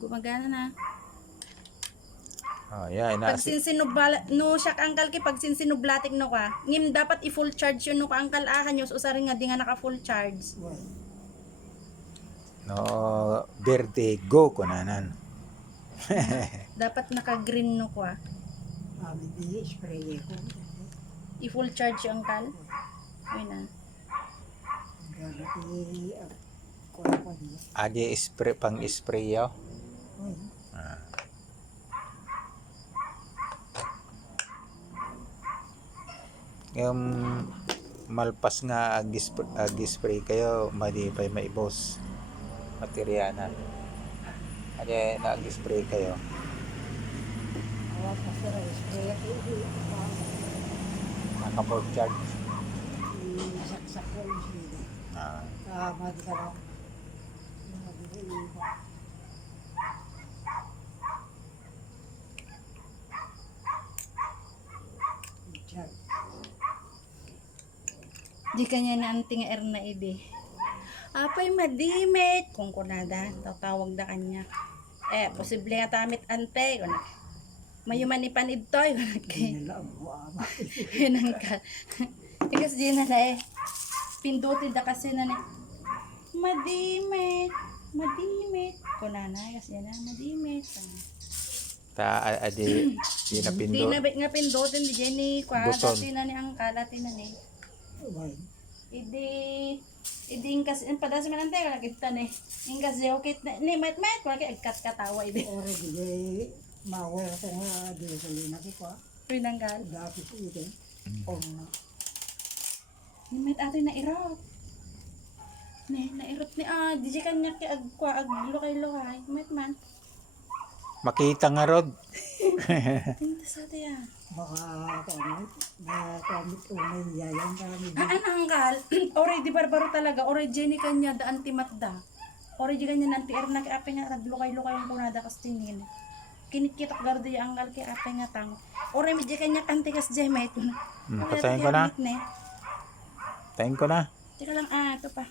Gumagana na. Oh, yeah, Pag sinsinubala, no siya angkal ki pag sinsinublatik no ka, ngim dapat i-full charge yun no ka angkal ahan yun, usarin nga di nga naka full charge. no vertigo kunanan. Dapat naka-green no ka. Hindi, spray ko. I-full charge yung angkal. Ayun na. Gagati, kuha ko niya. Adi spray pang spray yaw. Yung malpas nga ag-spray kayo, madi pa maibos materianan. Adi na ag-spray kayo. Awa pa sila, spray ko. Naka-full charge. Isaksak ko yung sila. Madi ka lang. Madi ka iba. Check. Di kanya na anting er na ide. Apay madimit kung kunada tatawag da kanya. Posible nga tamit ante kun. Mayuman ni panidtoy kun kay. Nilaam ko ama. Yun ka. Ikas di na pindutin da kasi na ni. Madimit. Kunana kasi na madimit. Ta adi di na Di pindo. na nga pindutin di Jenny kwa Buton. dati na ni ang kalati na ni. Idi ingkas en pada sa manante ka kita ni. Ingkas di okay ni met ko kay agkat katawa idi. Ore di mawar ko nga di sa linaki ko. Pinanggal. Dati ko ito. Na. Ni met ato na irot. Nairot ni di kanya kay agkwa aglukay-lukay. Met man. Makita nga rod. Tinta sa tiya. Baka kamit umay yayan kami. Ananggal. Ore di barbaro talaga. Ore Jenny kanya da antimatda. Ore di kanya nanti erna kay ape nga aglukay-lukay yung kunada kastinin. Kinikitak gardo yung anggal kay ape nga tang. Ore medyo kanya kantikas jemet. Patayin ko na. Tayin ko na. Teka lang, ito pa.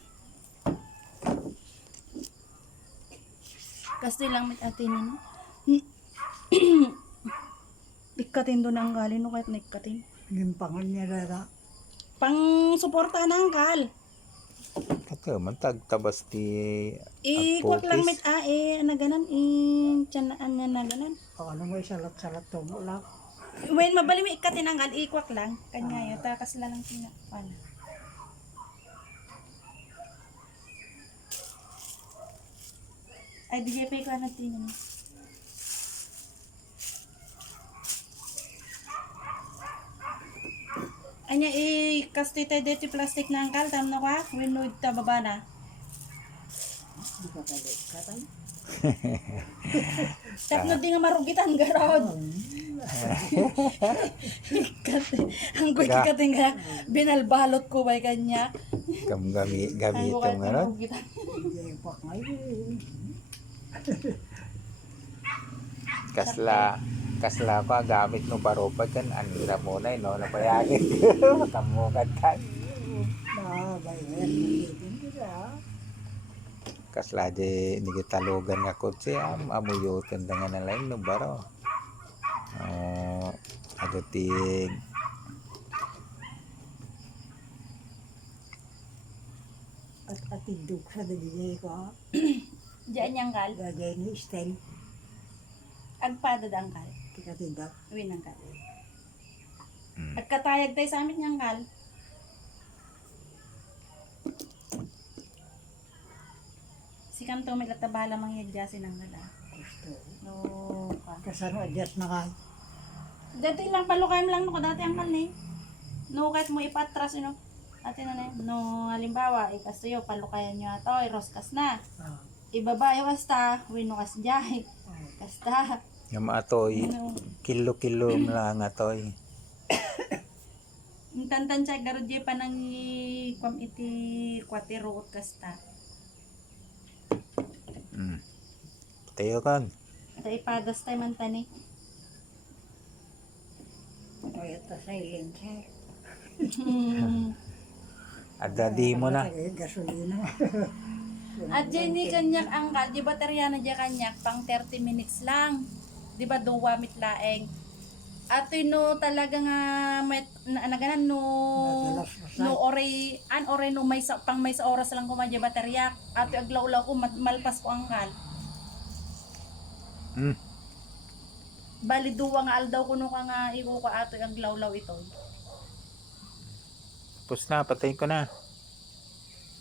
Kasto lang met atin no. Ikatin doon ang galin no kahit naikatin. Limpangan niya rara. Pang suporta na ang gal. Kato man tagtabas ti Kwak lang met na ganan tiyanaan niya na ganan. Ano mo salat-salat to mo lang. When mabali may ikatin ang gal, ikwak lang. Kanya yun, takas lang ang tina. Ano? Ay, DJ pa ko natin yun. Anya i-kastita dito plastic na angkal, tam na ka? Winuid ta baba na. Di ka kalit katay. Tapno di nga marugitan garod. Ang kuy kating nga binalbalot ko bay kanya. Gamitan nga rod. Hindi pa ngayon. Kasla ko gamit no baropad kan anira mo na no napayagin. Kamukat kan. Bayan din ka. Kasla de nigitalogan nga kotse amuyutan da nga na lain no baro. Adutig At atindog sa dagigay ko. Diyan yang kal, Gagay ni style. agpada ang kal. Kikatindak. Win ang kal. Agkatayag tayo sa amin yang kal. Sikam to may latabala mangyadyasin ang nala. Gusto. No, pa. Kasano adjust na ka. Dati lang palukayam lang no dati ang kal ni. No kahit mo ipatras no. Ate na no halimbawa ikastuyo palukayan nyo ato roskas na. Ibaba yung kasta, wino kas jay. Kasta. yung atoy kilo-kilo lang atoy. Intantan siya garudye pa nang kwam iti kwatiro kasta. Tayo kan. Ito ipadas tayo man tani. Ito silencer. Ada di mo na. Gasolina. At Jenny kanyak angkal, di ba Tariana di kanyak pang 30 minutes lang. Di ba duwamit laeng. At no talaga nga may naganan no oray no may sa pang may sa oras lang ko madya baterya. At aglaw-law ko malpas ko angkal. Bali duwa nga aldaw kuno ka nga iko ka ato aglaw-law ito. Tapos na, patay ko na.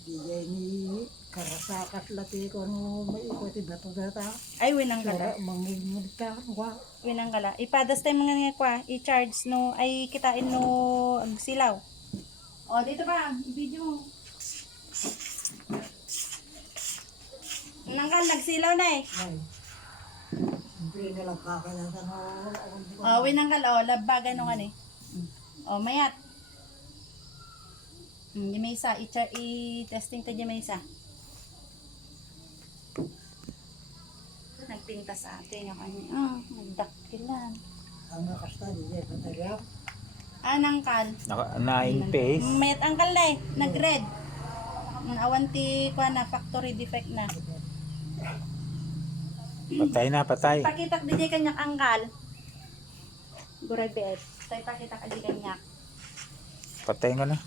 Di ni karasakat lati ko no may ikot bato data. Ay winanggala. Mangingon ka wa. Winanggala. Ipadas tayo mga nga kwa, i-charge no ay kitain no silaw. O dito ba, i-video mo. Nangkal nagsilaw na eh. Ay. Hindi na lang kakalata no. O winanggala o labagan no nga ni. O mayat. Di may isa, i-testing tayo di may isa. Nagpinta sa atin yung kanya. Nagdakilan. Ang nakasta di baterya. Nangkal. Naing pace. Mayat angkal na eh, nag-red. Awanti ko na, factory defect na. Patay na, patay. Pakitak di kanyak angkal. Guray bet. Tay pakitak di kanyak. Patay ko na.